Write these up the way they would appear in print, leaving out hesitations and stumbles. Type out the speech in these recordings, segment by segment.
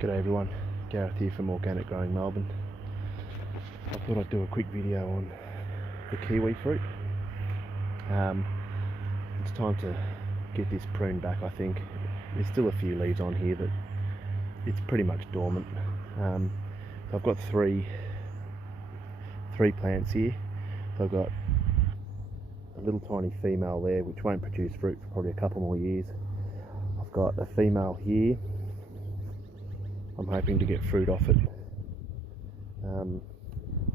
G'day everyone, Gareth here from Organic Growing Melbourne. I thought I'd do a quick video on the kiwi fruit. It's time to get this pruned back. I think there's still a few leaves on here, but it's pretty much dormant. So I've got three plants here. So I've got a little tiny female there which won't produce fruit for probably a couple more years. I've got a female here. I'm hoping to get fruit off it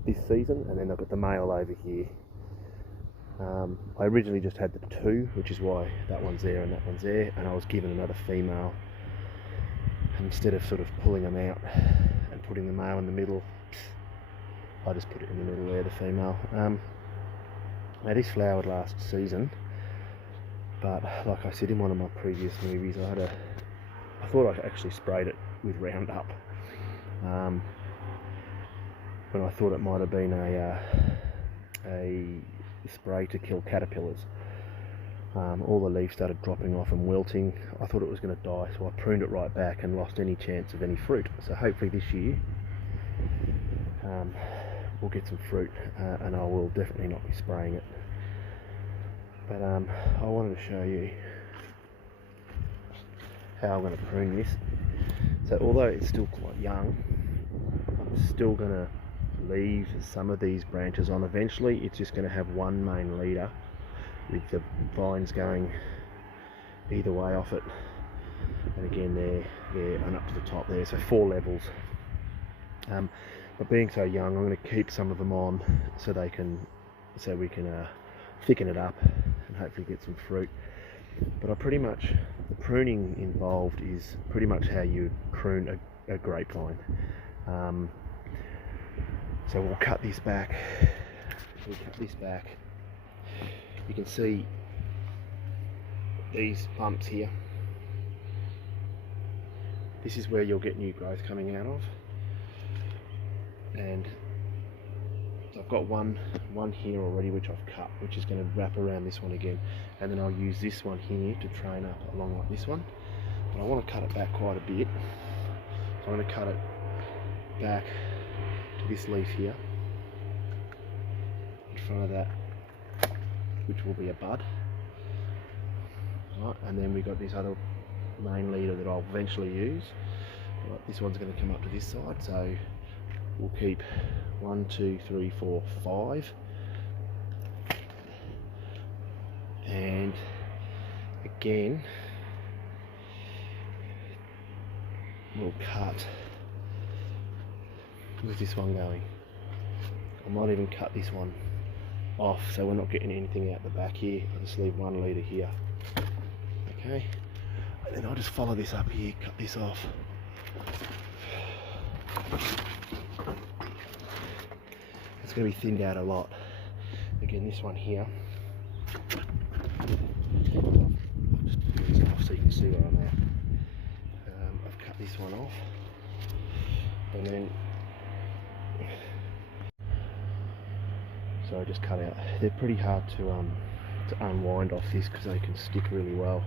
this season, and then I've got the male over here. I originally just had the two, which is why that one's there and that one's there, and I was given another female. And instead of sort of pulling them out and putting the male in the middle, I just put it in the middle there, the female. Now this flowered last season, but like I said in one of my previous movies, I thought I actually sprayed it with Roundup when I thought it might have been a spray to kill caterpillars. All the leaves started dropping off and wilting. I thought it was going to die, so I pruned it right back and lost any chance of any fruit. So hopefully this year we'll get some fruit, and I will definitely not be spraying it. But I wanted to show you how I'm going to prune this. So although it's still quite young, I'm still going to leave some of these branches on. Eventually it's just going to have one main leader with the vines going either way off it, and again there and up to the top there, so 4 levels. But being so young, I'm going to keep some of them on so we can thicken it up and hopefully get some fruit. But the pruning involved is pretty much how you prune a grapevine. So we'll cut this back. You can see these bumps here. This is where you'll get new growth coming out of. And I've got one here already which I've cut, which is going to wrap around this one again, and then I'll use this one here to train up along like this one. But I want to cut it back quite a bit, so I'm going to cut it back to this leaf here in front of that, which will be a bud. Right, and then we've got this other main leader that I'll eventually use. Right, this one's going to come up to this side, so we'll keep 1, 2, 3, 4, 5, and again we'll cut with this one going. I might even cut this one off so we're not getting anything out the back here. I'll just leave one leader here, okay, and then I'll just follow this up here, cut this off. It's going to be thinned out a lot. Again, this one here, I'll just put this off so you can see where I'm at. I've cut this one off, and then so I just cut out. They're pretty hard to unwind off this because they can stick really well.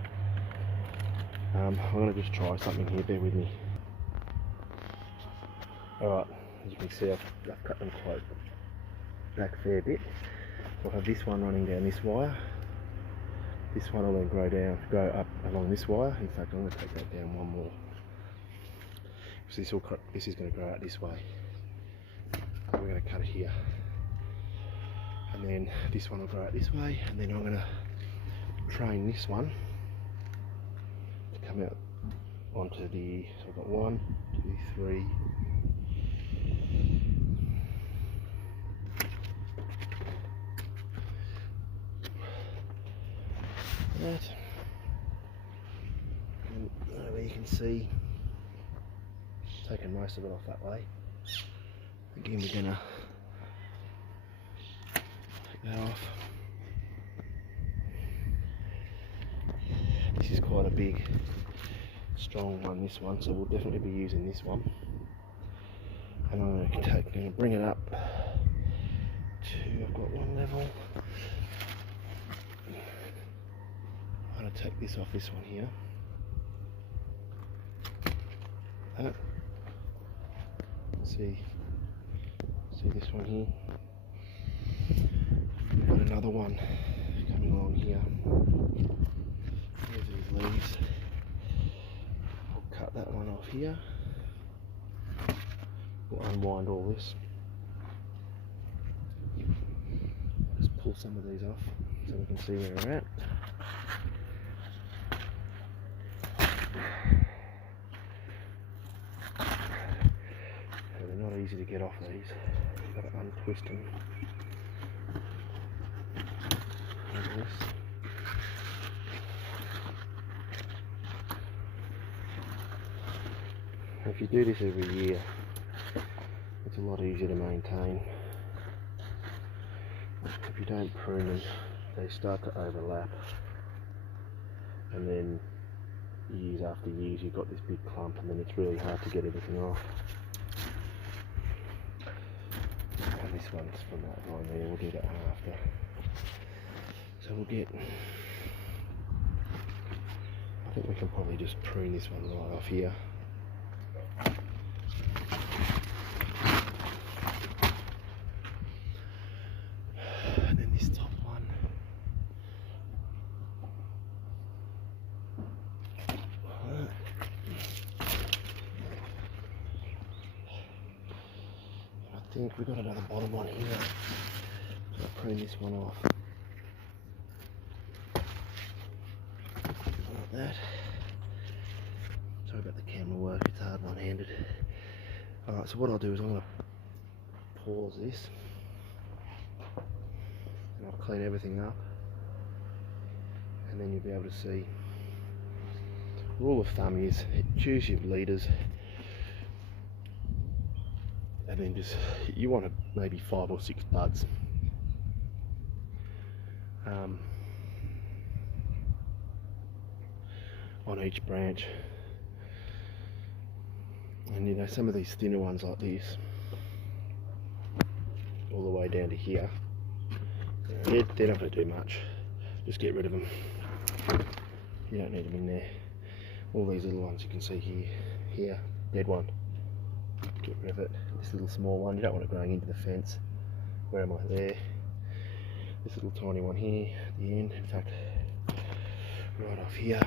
I'm going to just try something here, bear with me. Alright, as you can see I've cut them quite back a fair bit. So I'll have this one running down this wire. This one will then grow up along this wire. In fact, I'm going to take that down one more. So this is going to grow out this way. We're going to cut it here. And then this one will grow out this way, and then I'm going to train this one to come out onto the, so I've got 1, 2, 3, that, and there you can see taking most of it off that way. Again, we're gonna take that off. This is quite a big strong one, this one, so we'll definitely be using this one. And I'm going to bring it up to, I've got one level. I'm going to take this off this one here. That. see this one here. We've got another one coming along here. There's these leaves. I'll cut that one off here. We'll unwind all this. Just pull some of these off so we can see where we're at. They're not easy to get off these. You've got to untwist them. Like this. If you do this every year, it's a lot easier to maintain. If you don't prune them, they start to overlap, and then years after years you've got this big clump, and then it's really hard to get everything off. And this one's from that line there, we'll do that after. So we'll get, I think we can probably just prune this one right off here. And then this top one. I think we've got another bottom one here. I'll prune this one off. Like that. Sorry about the camera work, it's hard one-handed. Alright, so what I'll do is I'm going to pause this and I'll clean everything up, and then you'll be able to see. Rule of thumb is choose your leaders, and then just, you want maybe 5 or 6 buds. On each branch, and you know, some of these thinner ones like this all the way down to here, they're not going to do much. Just get rid of them. You don't need them in there. All these little ones you can see here, dead one, get rid of it. This little small one, you don't want it growing into the fence. Where am I? There. This little tiny one here at the end, in fact right off here.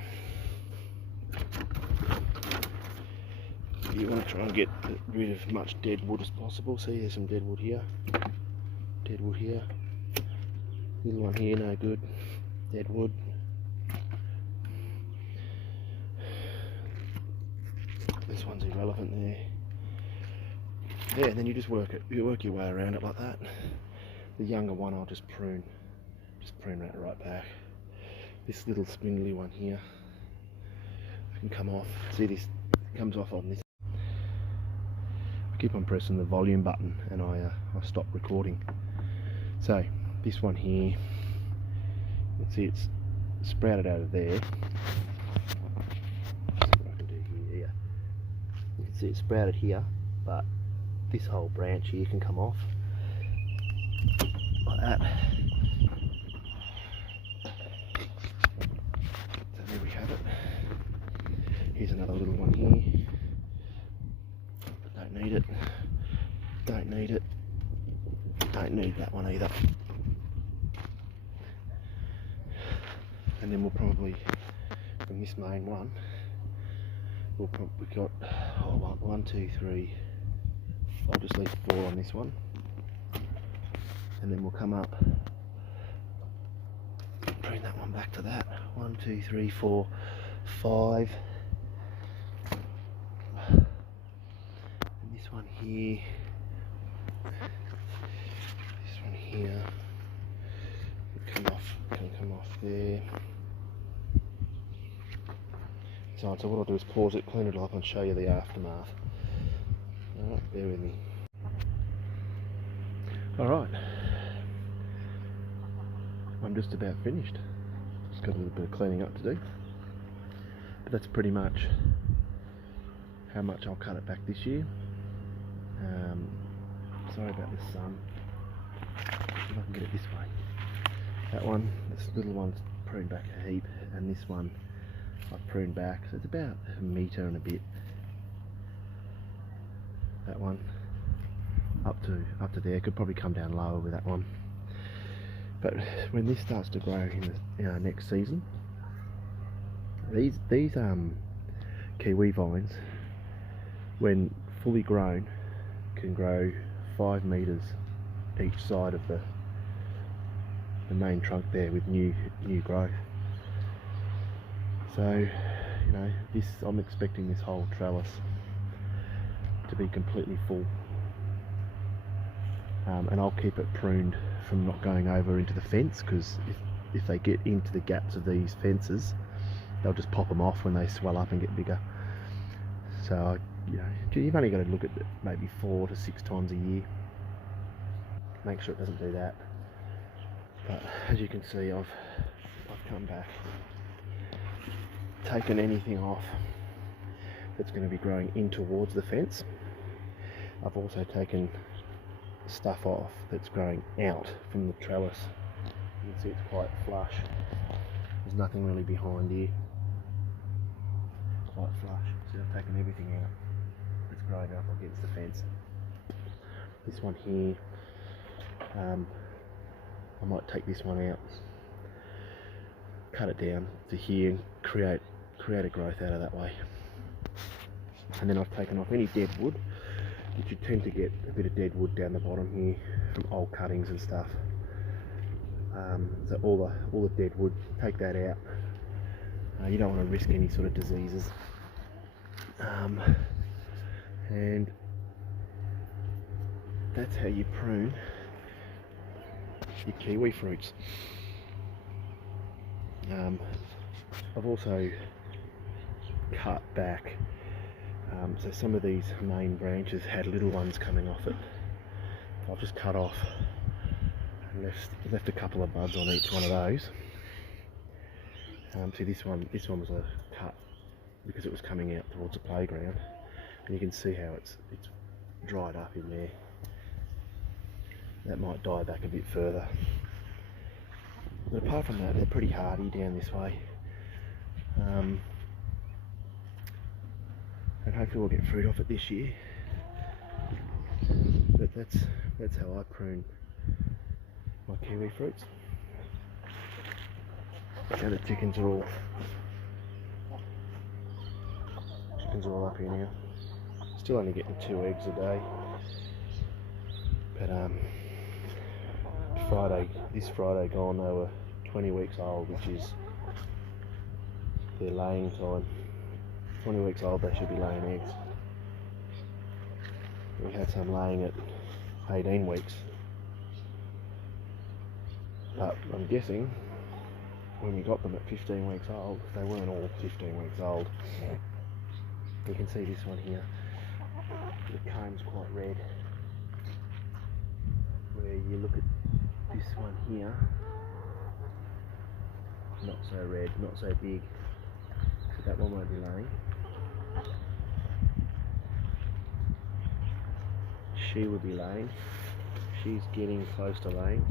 You want to try and get rid of as much dead wood as possible. See, there's some dead wood here. Dead wood here. Little one here, no good. Dead wood. This one's irrelevant there. Yeah, and then you just work it. You work your way around it like that. The younger one I'll just prune. Just prune that right back. This little spindly one here can come off. See, this comes off on this. I keep on pressing the volume button and I stop recording. So this one here, you can see it's sprouted out of there. See what I can do here. Yeah. You can see it's sprouted here, but this whole branch here can come off like that. So there we have it. Here's another little one here. But don't need it. Don't need it. Don't need that one either. And then we'll probably, from this main one, we'll probably got 1, 2, 3. I'll just leave 4 on this one, and then we'll come up, bring that one back to that. 1, 2, 3, 4, 5. And this one here. This one here. Can come off there. So what I'll do is pause it, clean it up, and show you the aftermath. Alright, bear with me. Alright, I'm just about finished. Just got a little bit of cleaning up to do. But that's pretty much how much I'll cut it back this year. Sorry about the sun. If I can get it this way. That one, this little one's pruned back a heap, and this one I've pruned back, so it's about 1 metre and a bit. That one, up to there. Could probably come down lower with that one. But when this starts to grow in the next season, these kiwi vines, when fully grown, can grow 5 meters each side of the main trunk there with new growth. So, you know, I'm expecting this whole trellis to be completely full, and I'll keep it pruned from not going over into the fence, because if they get into the gaps of these fences, they'll just pop them off when they swell up and get bigger. So, you know, you've only got to look at it maybe 4 to 6 times a year. Make sure it doesn't do that. But as you can see, I've come back, taken anything off that's going to be growing in towards the fence. I've also taken stuff off that's growing out from the trellis. You can see it's quite flush. There's nothing really behind here. Quite flush. So I've taken everything out that's growing up against the fence. This one here, I might take this one out, cut it down to here and create a growth out of that way. And then I've taken off any dead wood, which you tend to get a bit of dead wood down the bottom here from old cuttings and stuff. So all the dead wood, take that out. You don't want to risk any sort of diseases. And that's how you prune your kiwi fruits. I've also cut back, so some of these main branches had little ones coming off it. I've just cut off and left a couple of buds on each one of those. See, this one was a cut because it was coming out towards the playground, and you can see how it's dried up in there. That might die back a bit further. But apart from that, they're pretty hardy down this way. And hopefully we'll get fruit off it this year. But that's how I prune my kiwi fruits. And the chickens are all up here now. Still only getting 2 eggs a day. But this Friday gone, they were 20 weeks old, which is their laying time. 20 weeks old, they should be laying eggs. We had some laying at 18 weeks. But I'm guessing when we got them at 15 weeks old, they weren't all 15 weeks old. You can see this one here, the comb's quite red. Where you look at this one here, not so red, not so big, so that one won't be laying. She will be laying. She's getting close to laying.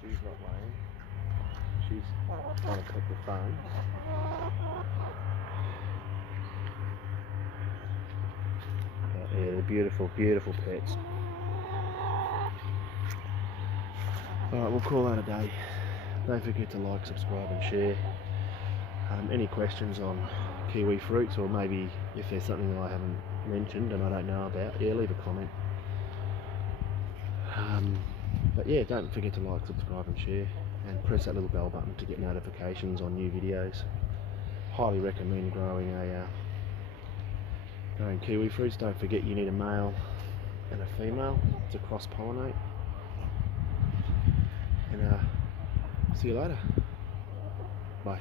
She's not laying. She's trying to clip the phone. But yeah, they're beautiful, beautiful pets. Alright, we'll call that a day. Don't forget to like, subscribe and share. Any questions on kiwi fruits, or maybe if there's something that I haven't mentioned and I don't know about, yeah, leave a comment. But yeah, don't forget to like, subscribe and share, and press that little bell button to get notifications on new videos. Highly recommend growing kiwi fruits. Don't forget you need a male and a female to cross-pollinate. And see you later. Bye.